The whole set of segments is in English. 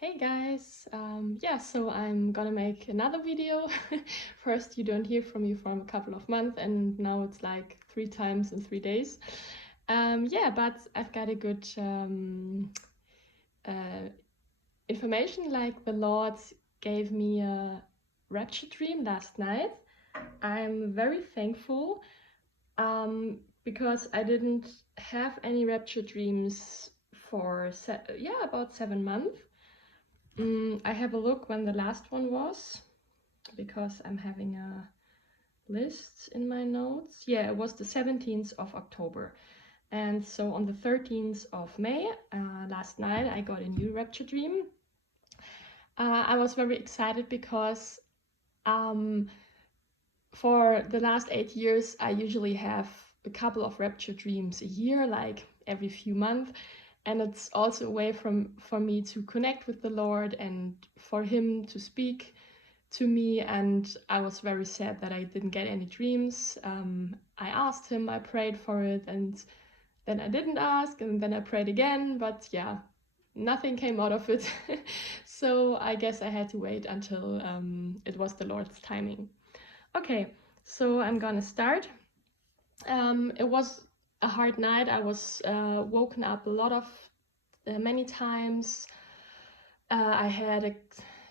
Hey guys, so I'm gonna make another video. First, you don't hear from me from a couple of months, and now it's like 3 times in 3 days. But I've got a good uh, information. Like the Lord gave me a rapture dream last night. I'm very thankful because I didn't have any rapture dreams for about 7 months. I have a look when the last one was, because I'm having a list in my notes. Yeah, it was the 17th of October. And so on the 13th of May, last night, I got a new rapture dream. I was very excited because for the last 8 years, I usually have a couple of rapture dreams a year, like every few months. And it's also a way for me to connect with the Lord and for Him to speak to me. And I was very sad that I didn't get any dreams. I asked Him, I prayed for it, and then I didn't ask, and then I prayed again, but yeah, nothing came out of it. So I guess I had to wait until it was the Lord's timing. Okay, so I'm gonna start. It was a hard night. I was woken up a lot of many times. I had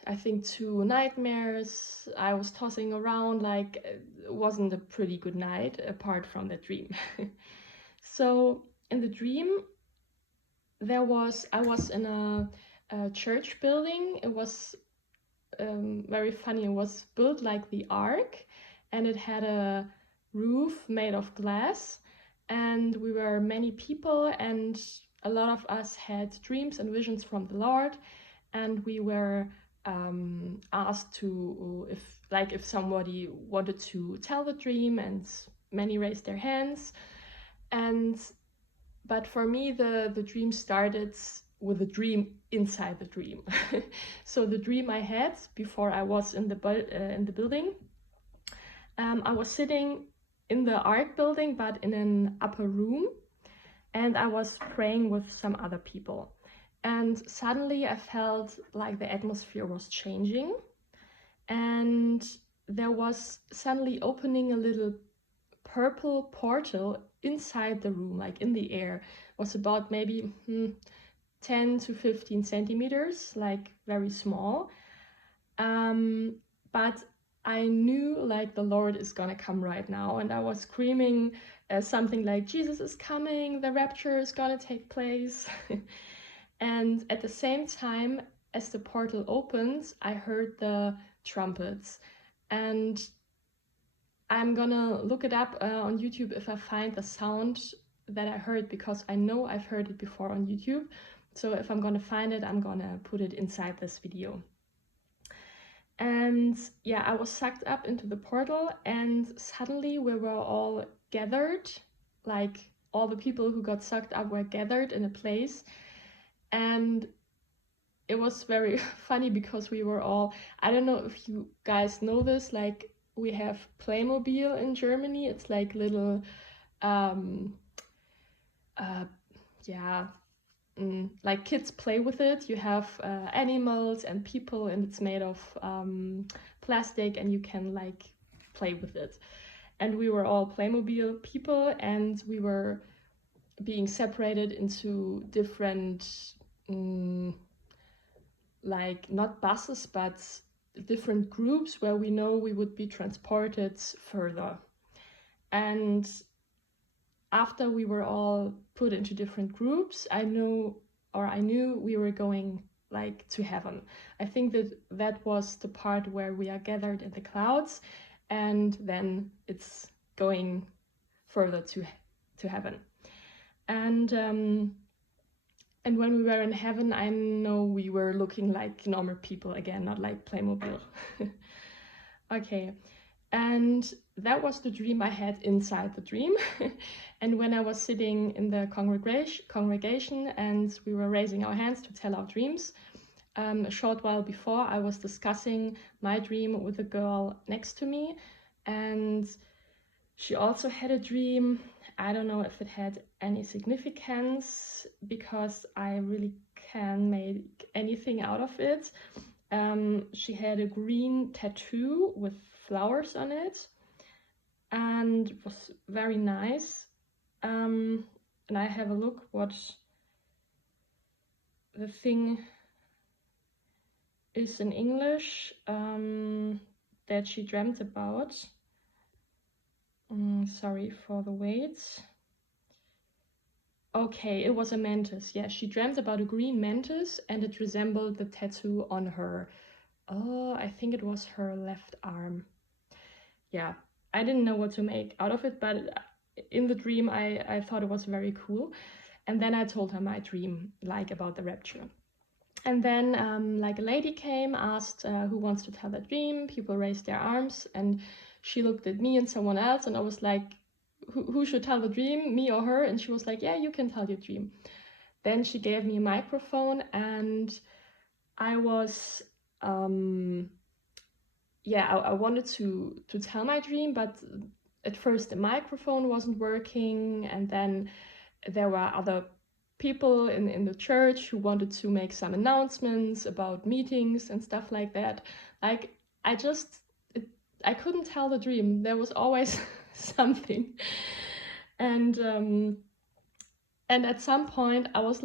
I think 2 nightmares. I was tossing around, like it wasn't a pretty good night apart from the dream. So in the dream, I was in a church building. It was very funny. It was built like the Ark, and it had a roof made of glass, and we were many people, and a lot of us had dreams and visions from the Lord, and we were asked to if somebody wanted to tell the dream, and many raised their hands. And but for me, the dream started with a dream inside the dream. So the dream I had before I was in the building, I was sitting in the art building, but in an upper room, and I was praying with some other people. And suddenly I felt like the atmosphere was changing, and there was suddenly opening a little purple portal inside the room, like in the air. It was about maybe 10 to 15 centimeters, like very small. But I knew like the Lord is gonna come right now, and I was screaming something like, Jesus is coming, the rapture is gonna take place. And at the same time, as the portal opens, I heard the trumpets. And I'm gonna look it up on YouTube if I find the sound that I heard, because I know I've heard it before on YouTube. So if I'm gonna find it, I'm gonna put it inside this video. And yeah, I was sucked up into the portal, and suddenly we were all gathered, like all the people who got sucked up were gathered in a place. And it was very funny because we were all, I don't know if you guys know this, like we have Playmobil in Germany. It's like little um uh yeah like kids play with it. You have animals and people, and it's made of plastic, and you can like play with it. And we were all Playmobil people, and we were being separated into different like not buses, but different groups where we know we would be transported further. And after we were all put into different groups, I knew we were going like to heaven. I think that was the part where we are gathered in the clouds, and then it's going further to heaven. And when we were in heaven, I know we were looking like normal people again, not like Playmobil. Okay, and that was the dream I had inside the dream. And when I was sitting in the congregation and we were raising our hands to tell our dreams, a short while before, I was discussing my dream with a girl next to me, and she also had a dream. I don't know if it had any significance, because I really can make anything out of it. She had a green tattoo with flowers on it, and it was very nice. And I have a look what the thing is in English that she dreamt about. Sorry for the wait. Okay, it was a mantis. Yeah, she dreamt about a green mantis and it resembled the tattoo on her. Oh, I think it was her left arm. Yeah, I didn't know what to make out of it, but in the dream I thought it was very cool. And then I told her my dream, like about the rapture. And then like a lady came, asked who wants to tell the dream. People raised their arms and she looked at me and someone else, and I was like, who should tell the dream, me or her? And she was like, yeah, you can tell your dream. Then she gave me a microphone and I was I wanted to tell my dream, but at first the microphone wasn't working, and then there were other people in the church who wanted to make some announcements about meetings and stuff like that. Like I couldn't tell the dream. There was always something. And at some point I was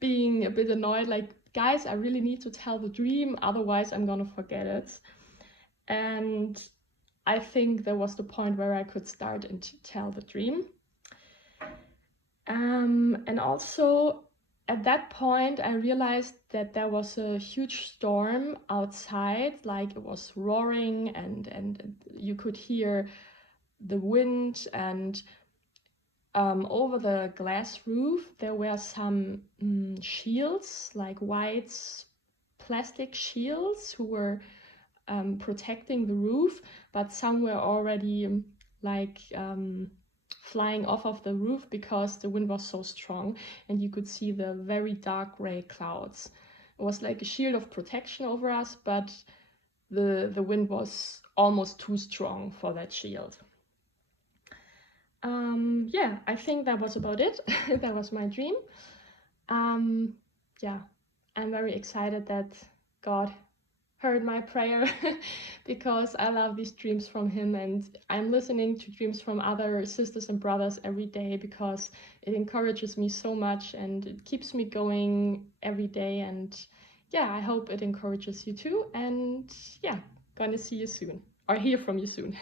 being a bit annoyed, like, guys, I really need to tell the dream, otherwise I'm gonna forget it. And I think there was the point where I could start and tell the dream. And also at that point I realized that there was a huge storm outside, like it was roaring and you could hear the wind, and over the glass roof there were some shields, like white plastic shields, who were protecting the roof, but some were already flying off of the roof because the wind was so strong and you could see the very dark gray clouds. It was like a shield of protection over us, but the wind was almost too strong for that shield. Yeah, I think that was about it. That was my dream. Yeah, I'm very excited that God heard my prayer because I love these dreams from him, and I'm listening to dreams from other sisters and brothers every day because it encourages me so much and it keeps me going every day. And yeah, I hope it encourages you too. And yeah, gonna see you soon or hear from you soon.